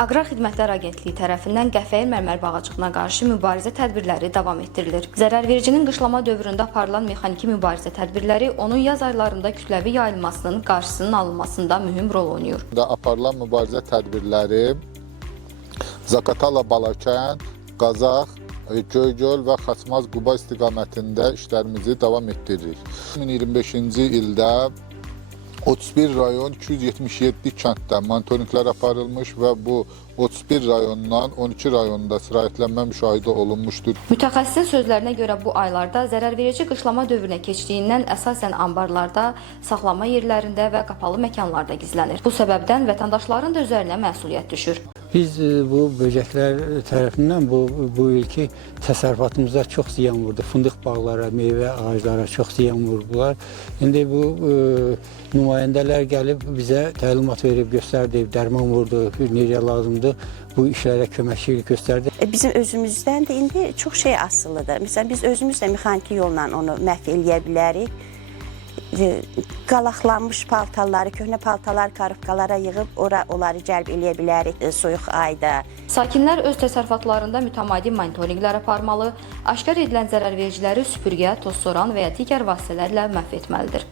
Aqrar Xidmətlər Agentliyi tərəfindən Qəfəyin mərmər bağacığına qarşı mübarizə tədbirləri davam etdirilir. Zərərvericinin qışlama dövründə aparılan mexaniki mübarizə tədbirləri onun yaz aylarında kütləvi yayılmasının qarşısının alınmasında mühüm rol oynayır. Aparılan mübarizə tədbirləri Zaqatala, Balakən, Qazax, Göygöl və Xaçmaz-Quba istiqamətində işlərimizi davam etdiririk. 2025-ci ildə 31 rayon 277 kənddə monitorinqlər aparılmış və bu 31 rayondan 12 rayonda sirayətlənmə müşahidə olunmuşdur. Mütəxəssisin sözlərinə görə bu aylarda zərərverici qışlama dövrünə keçdiyindən əsasən ambarlarda, saxlama yerlərində və qapalı məkanlarda gizlənir. Bu səbəbdən vətəndaşların da üzərinə məsuliyyət düşür. Biz bu böcəklər tərəfindən bu ilki təsərrüfatımıza çox ziyan vurdu. Fındıq bağlara, meyvə ağaclara çox ziyan vurdular. İndi bu nümayəndələr gəlib bizə təlimat verib, göstərdi, dərman vurdu, necə lazımdır. Bu işlərə köməkçilik göstərdi. Bizim özümüzdən də indi çox şey asılıdır. Məsələn, biz özümüz də mexaniki yolla onu məhv eləyə bilərik. Qalaqlanmış paltarları, köhnə paltarlar karıfkalara yığıb onları cəlb eləyə bilərik soyuq ayda. Sakinlər öz təsərrüfatlarında mütəmadi monitorinqlər aparmalı, aşkar edilən zərərvericiləri süpürgə, tozsoran və ya digər vasitələrlə məhv etməlidir.